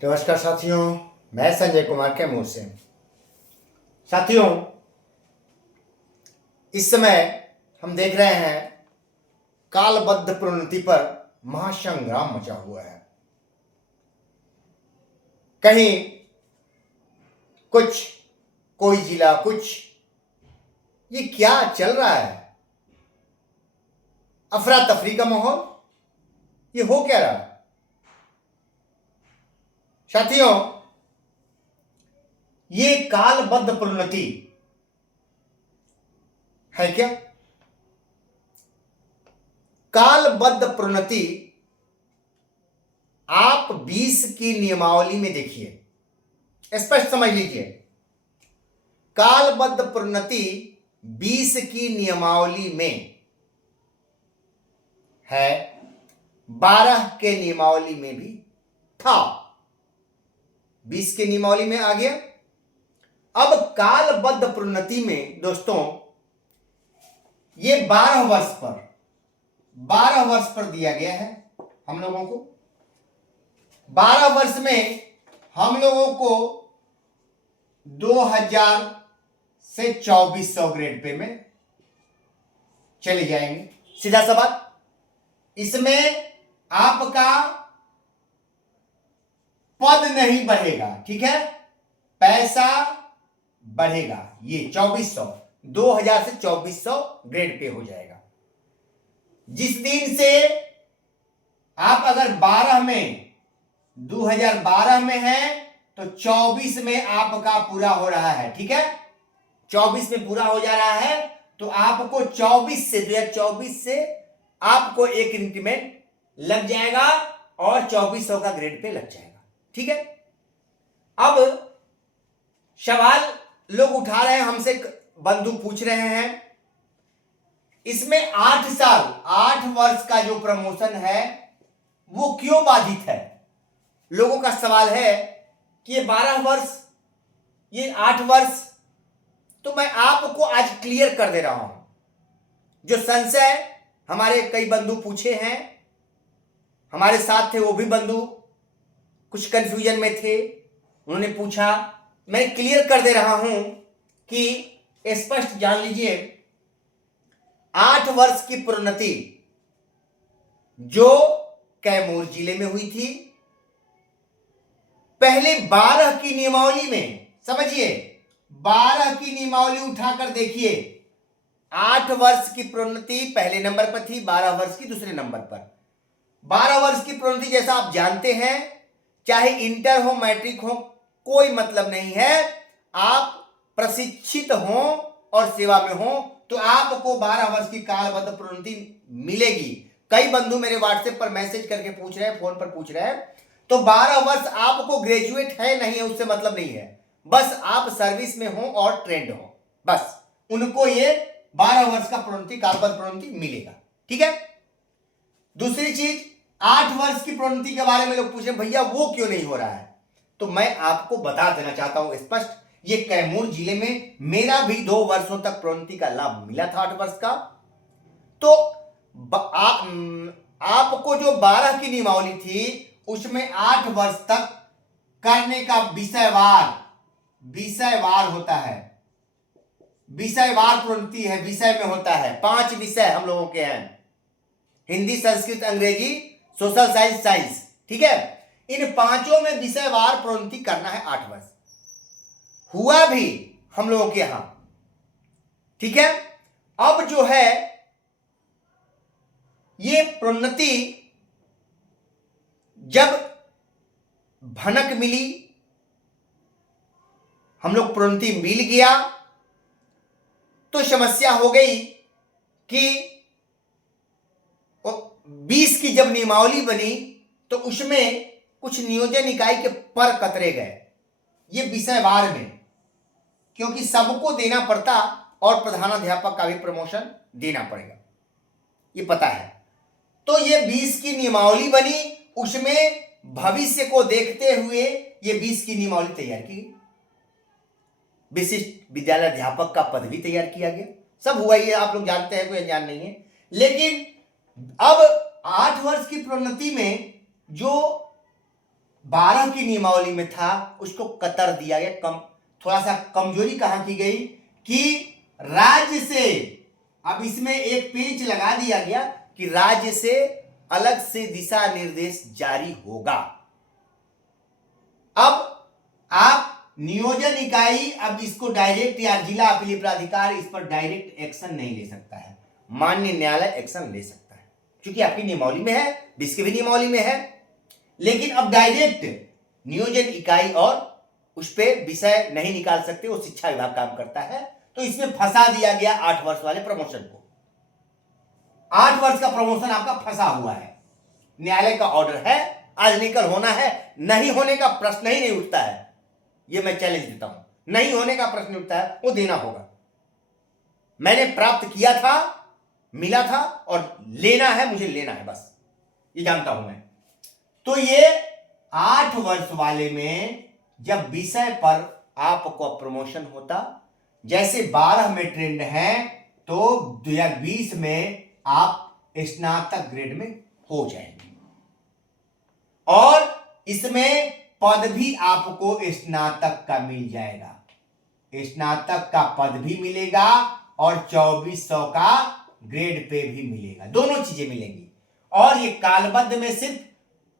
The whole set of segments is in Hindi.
नमस्कार साथियों, मैं संजय कुमार कैमूर से। साथियों, इस समय हम देख रहे हैं कालबद्ध प्रोन्नति पर महासंग्राम मचा हुआ है। कहीं कुछ, कोई जिला कुछ, ये क्या चल रहा है? अफरा तफरी का माहौल, ये हो क्या रहा है? साथियों, ये कालबद्ध प्रोन्नति है क्या? कालबद्ध प्रोन्नति आप 20 की नियमावली में देखिए, स्पष्ट समझ लीजिए। कालबद्ध प्रोन्नति 20 की नियमावली में है, 12 के नियमावली में भी था। 20 के नियमावली में आ गया। अब कालबद्ध प्रोन्नति में दोस्तों ये 12 वर्ष पर दिया गया है हम लोगों को। 12 वर्ष में हम लोगों को 2000 से 2400 ग्रेड पे में चले जाएंगे। सीधा सा बात, इसमें आपका पद नहीं बढ़ेगा, ठीक है, पैसा बढ़ेगा। ये 2400, 2000 से 2400 ग्रेड पे हो जाएगा। जिस दिन से आप अगर 12 में 2012 में है तो 24 में आपका पूरा हो रहा है, ठीक है, 24 में पूरा हो जा रहा है, तो आपको 24 से 2024 से आपको एक इंक्रीमेंट लग जाएगा और 2400 का ग्रेड पे लग जाएगा, ठीक है। अब सवाल लोग उठा रहे हैं, हमसे बंधु पूछ रहे हैं, इसमें 8 साल 8 वर्ष का जो प्रमोशन है वो क्यों बाधित है? लोगों का सवाल है कि ये 12 वर्ष, ये 8 वर्ष, तो मैं आपको आज क्लियर कर दे रहा हूं। जो संशय हमारे कई बंधु पूछे हैं, हमारे साथ थे वो भी बंधु कुछ कंफ्यूजन में थे, उन्होंने पूछा, मैं क्लियर कर दे रहा हूं कि स्पष्ट जान लीजिए। 8 वर्ष की प्रोन्नति जो कैमूर जिले में हुई थी, पहले 12 की नियमावली में, समझिए, 12 की नियमावली उठाकर देखिए, 8 वर्ष की प्रोन्नति पहले नंबर पर थी, 12 वर्ष की दूसरे नंबर पर। 12 वर्ष की प्रोन्नति जैसा आप जानते हैं, चाहे इंटर हो मैट्रिक हो, कोई मतलब नहीं है, आप प्रशिक्षित हो और सेवा में हो तो आपको 12 वर्ष की कालबद्ध प्रोन्नति मिलेगी। कई बंधु मेरे व्हाट्सएप पर मैसेज करके पूछ रहे हैं, फोन पर पूछ रहे हैं, तो 12 वर्ष आपको ग्रेजुएट है नहीं है उससे मतलब नहीं है, बस आप सर्विस में हो और ट्रेंड हो, बस उनको ये 12 वर्ष का प्रोन्नति, कालबद्ध प्रोन्नति मिलेगा, ठीक है। दूसरी चीज, 8 वर्ष की प्रोन्नति के बारे में लोग पूछ रहे हैं, भैया वो क्यों नहीं हो रहा है? तो मैं आपको बता देना चाहता हूं स्पष्ट, ये कैमूर जिले में मेरा भी 2 वर्षों तक प्रोन्नति का लाभ मिला था 8 वर्ष का। तो आपको जो 12 की नियमावली थी उसमें 8 वर्ष तक करने का विषयवार होता है, विषयवार प्रोन्नति है, विषय में होता है। 5 विषय हम लोगों के हैं, हिंदी, संस्कृत, अंग्रेजी, सोशल साइंस, ठीक है। इन 5 में विषयवार प्रोन्नति करना है 8 वर्ष। हुआ भी हम लोगों के यहां, ठीक है। अब जो है ये प्रोन्नति जब भनक मिली, हम लोग प्रोन्नति मिल गया, तो समस्या हो गई कि 20 की जब नियमावली बनी तो उसमें कुछ नियोजन इकाई के पर कतरे गए, ये विषयवार में, क्योंकि सबको देना पड़ता और प्रधानाध्यापक का भी प्रमोशन देना पड़ेगा, ये पता है। तो ये 20 की नियमावली बनी, उसमें भविष्य को देखते हुए ये 20 की नियमावली तैयार की, विशिष्ट विद्यालय अध्यापक का पद भी तैयार किया गया, सब हुआ, ये आप लोग जानते हैं, कोई अनजान नहीं है। लेकिन अब 8 वर्ष की प्रोन्नति में जो 12 की नियमावली में था उसको कतर दिया गया, कम थोड़ा सा कमजोरी कहां की गई कि राज्य से, अब इसमें एक पेच लगा दिया गया कि राज्य से अलग से दिशा निर्देश जारी होगा। अब आप नियोजन इकाई अब इसको डायरेक्ट या जिला अपील प्राधिकार इस पर डायरेक्ट एक्शन नहीं ले सकता है, माननीय न्यायालय एक्शन ले सकता है क्योंकि आपकी नियमावली में है, जिसके भी नियमावली में है। लेकिन अब डायरेक्ट नियोजन इकाई और उस पर विषय नहीं निकाल सकते, वो शिक्षा विभाग काम करता है। तो इसमें फंसा दिया गया 8 वर्ष वाले प्रमोशन को। 8 वर्ष का प्रमोशन आपका फंसा हुआ है, न्यायालय का ऑर्डर है, आज नहीं कल होना है, नहीं होने का प्रश्न ही नहीं उठता है। ये मैं चैलेंज देता हूं, नहीं होने का प्रश्न उठता है, वो देना होगा। मैंने प्राप्त किया था, मिला था और लेना है, मुझे लेना है, बस ये जानता हूं मैं। तो ये 8 वर्ष वाले में जब विषय पर आपको प्रमोशन होता, जैसे 12 में ट्रेंड है तो 2020 में आप स्नातक ग्रेड में हो जाएंगे और इसमें पद भी आपको स्नातक का मिल जाएगा, स्नातक का पद भी मिलेगा और 2400 का ग्रेड पे भी मिलेगा, दोनों चीजें मिलेंगी। और ये कालबद्ध में सिर्फ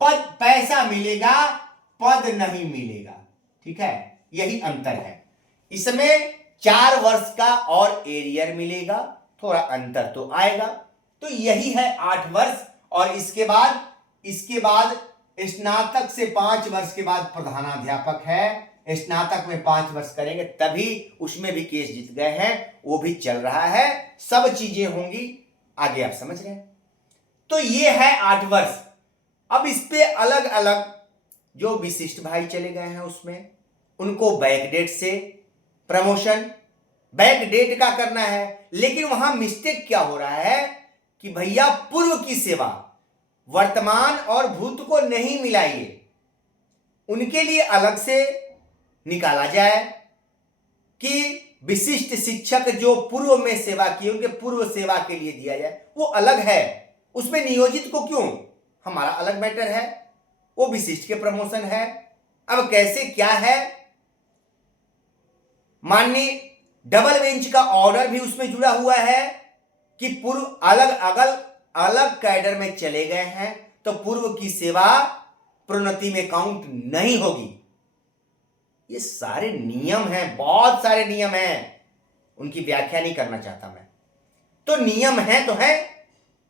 पद पैसा मिलेगा, पद नहीं मिलेगा, ठीक है, यही अंतर है। इसमें 4 वर्ष का और एरियर मिलेगा, थोड़ा अंतर तो आएगा। तो यही है 8 वर्ष और इसके बाद स्नातक से 5 वर्ष के बाद प्रधानाध्यापक है, स्नातक में 5 वर्ष करेंगे तभी, उसमें भी केस जीत गए हैं, वो भी चल रहा है, सब चीजें होंगी आगे, आप समझ रहे हैं। तो ये है 8 वर्ष। अब इस पे अलग अलग जो विशिष्ट भाई चले गए हैं उसमें उनको बैकडेट से प्रमोशन, बैकडेट का करना है। लेकिन वहां मिस्टेक क्या हो रहा है कि भैया पूर्व की सेवा वर्तमान और भूत को नहीं मिलाइए, उनके लिए अलग से निकाला जाए कि विशिष्ट शिक्षक जो पूर्व में सेवा की उनके पूर्व सेवा के लिए दिया जाए, वो अलग है, उसमें नियोजित को क्यों, हमारा अलग मैटर है, वो विशिष्ट के प्रमोशन है। अब कैसे क्या है, माननीय डबल बेंच का ऑर्डर भी उसमें जुड़ा हुआ है कि पूर्व अलग कैडर में चले गए हैं तो पूर्व की सेवा प्रोन्नति में काउंट नहीं होगी। ये सारे नियम हैं, बहुत सारे नियम हैं, उनकी व्याख्या नहीं करना चाहता मैं। तो नियम है तो है,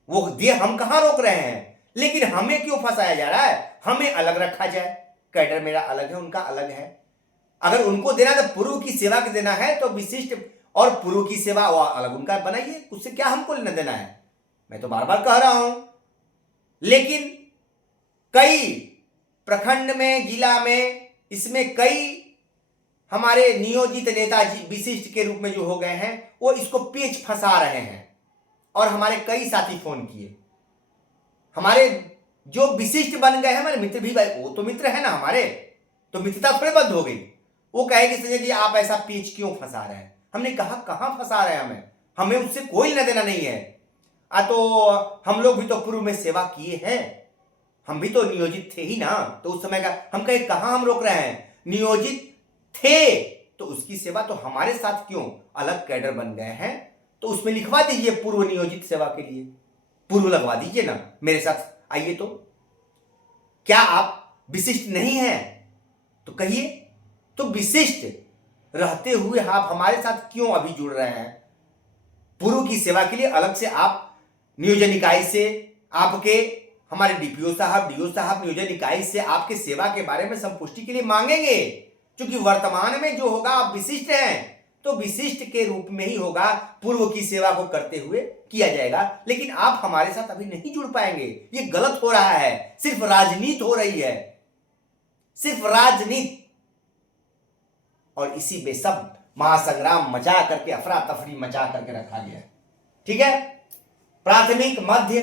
वो दिए, हम कहां रोक रहे हैं, लेकिन हमें क्यों फंसाया जा रहा है, हमें अलग रखा जाए, कैडर मेरा अलग है, उनका अलग है। अगर उनको देना तो पूर्व की सेवा के देना है तो विशिष्ट और पूर्व की सेवा वो अलग उनका बनाइए, उससे क्या हमको लेना देना है, मैं तो बार बार कह रहा हूं। लेकिन कई प्रखंड में, जिला में, इसमें कई हमारे नियोजित नेताजी विशिष्ट के रूप में जो हो गए हैं वो इसको पेच फंसा रहे हैं। और हमारे कई साथी फोन किए, हमारे जो विशिष्ट बन गए हैं, हमारे मित्र भी, भाई वो तो मित्र है ना हमारे, तो मित्रता थोड़ी बंद हो गई। वो कहे कि संजय जी आप ऐसा पेच क्यों फंसा रहे हैं, हमने कहा कहां फंसा रहे हैं, हमें उससे कोई लेना देना नहीं है। तो हम लोग भी तो पूर्व में सेवा किए हैं, हम भी तो नियोजित थे ही ना, तो उस समय का हम कहे कहां हम रोक रहे हैं, नियोजित थे तो उसकी सेवा तो हमारे साथ क्यों, अलग कैडर बन गए हैं तो उसमें लिखवा दीजिए पूर्व नियोजित सेवा के लिए, पूर्व लगवा दीजिए ना, मेरे साथ आइए। तो क्या आप विशिष्ट नहीं हैं तो कहिए, तो विशिष्ट रहते हुए आप हमारे साथ क्यों अभी जुड़ रहे हैं, पूर्व की सेवा के लिए अलग से आप नियोजन इकाई से, आपके हमारे डीपीओ साहब, डीओ साहब नियोजन इकाई से आपके सेवा के बारे में संपुष्टि के लिए मांगेंगे, क्योंकि वर्तमान में जो होगा आप विशिष्ट हैं तो विशिष्ट के रूप में ही होगा, पूर्व की सेवा को करते हुए किया जाएगा। लेकिन आप हमारे साथ अभी नहीं जुड़ पाएंगे, ये गलत हो रहा है, सिर्फ राजनीति हो रही है, सिर्फ राजनीति। और इसी में सब महासंग्राम मचा करके, अफरा तफरी मचा करके रखा गया, ठीक है। प्राथमिक, मध्य,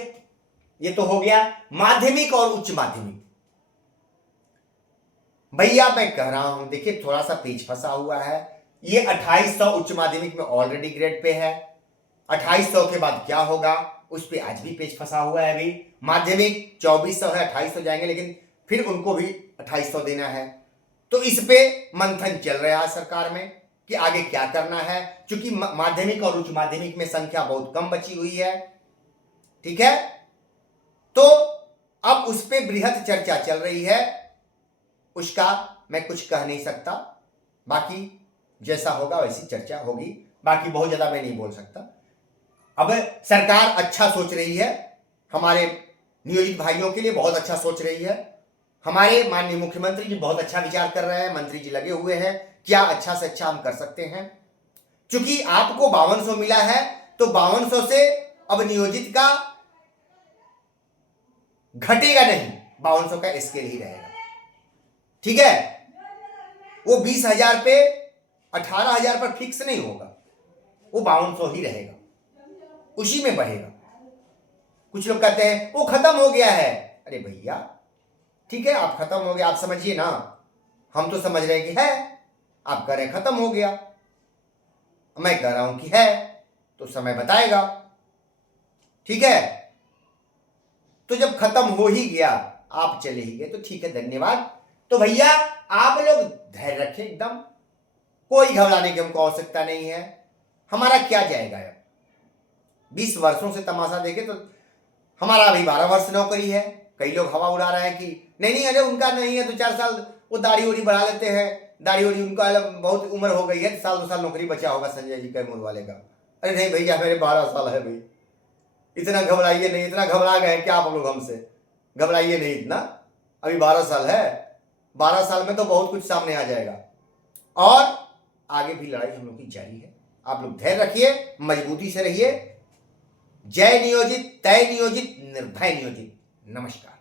ये तो हो गया, माध्यमिक और उच्च माध्यमिक। भैया मैं कह रहा हूं, देखिए थोड़ा सा पेच फंसा हुआ है, ये 2800 उच्च माध्यमिक में ऑलरेडी ग्रेड पे है, 2800 के बाद क्या होगा उस पे आज भी पेच फंसा हुआ है। अभी माध्यमिक 2400 है, 2800 जाएंगे, लेकिन फिर उनको भी 2800 देना है। तो इस पे मंथन चल रहा है सरकार में कि आगे क्या करना है, क्योंकि माध्यमिक और उच्च माध्यमिक में संख्या बहुत कम बची हुई है। ठीक है, तो अब उस पे बृहद चर्चा चल रही है, उसका मैं कुछ कह नहीं सकता, बाकी जैसा होगा वैसी चर्चा होगी, बाकी बहुत ज्यादा मैं नहीं बोल सकता। अब सरकार अच्छा सोच रही है, हमारे नियोजित भाइयों के लिए बहुत अच्छा सोच रही है, हमारे माननीय मुख्यमंत्री जी बहुत अच्छा विचार कर रहे हैं, मंत्री जी लगे हुए हैं, क्या अच्छा से अच्छा हम कर सकते हैं। क्योंकि आपको 5200 मिला है तो 5200 से अब नियोजित का घटेगा नहीं, 5200 का स्केल ही रहेगा। ठीक है, वो 20,000 पे 18,000 पर फिक्स नहीं होगा, वो 5200 ही रहेगा, उसी में बढ़ेगा। कुछ लोग कहते हैं वो खत्म हो गया है, अरे भैया ठीक है, आप खत्म हो गया, आप समझिए ना, हम तो समझ रहे हैं कि है, आप कह रहे हैं खत्म हो गया, मैं कह रहा हूं कि है, तो समय बताएगा। ठीक है, तो जब खत्म हो ही गया, आप चले ही गए, तो ठीक है, धन्यवाद। तो भैया आप लोग धैर्य रखें, एकदम कोई घबराने की हमको आवश्यकता नहीं है, हमारा क्या जाएगा यार, 20 वर्षों से तमाशा देखे तो हमारा अभी 12 वर्ष नौकरी है। कई लोग हवा उड़ा रहे हैं कि नहीं नहीं, अरे उनका नहीं है, 2-4 साल वो दाढ़ी उड़ी बढ़ा लेते हैं, दाढ़ी उड़ी उनका बहुत उम्र हो गई है, साल 2 साल नौकरी बचा होगा संजय जी कैमूर वाले का। अरे नहीं भैया, मेरे 12 साल है भाई, इतना घबराइए नहीं, इतना घबरा गए क्या आप लोग हमसे, घबराइए नहीं इतना, अभी 12 साल है, 12 साल में तो बहुत कुछ सामने आ जाएगा, और आगे भी लड़ाई हम लोग की जारी है। आप लोग धैर्य रखिए, मजबूती से रहिए। जय नियोजित, तय नियोजित, निर्भय नियोजित। नमस्कार।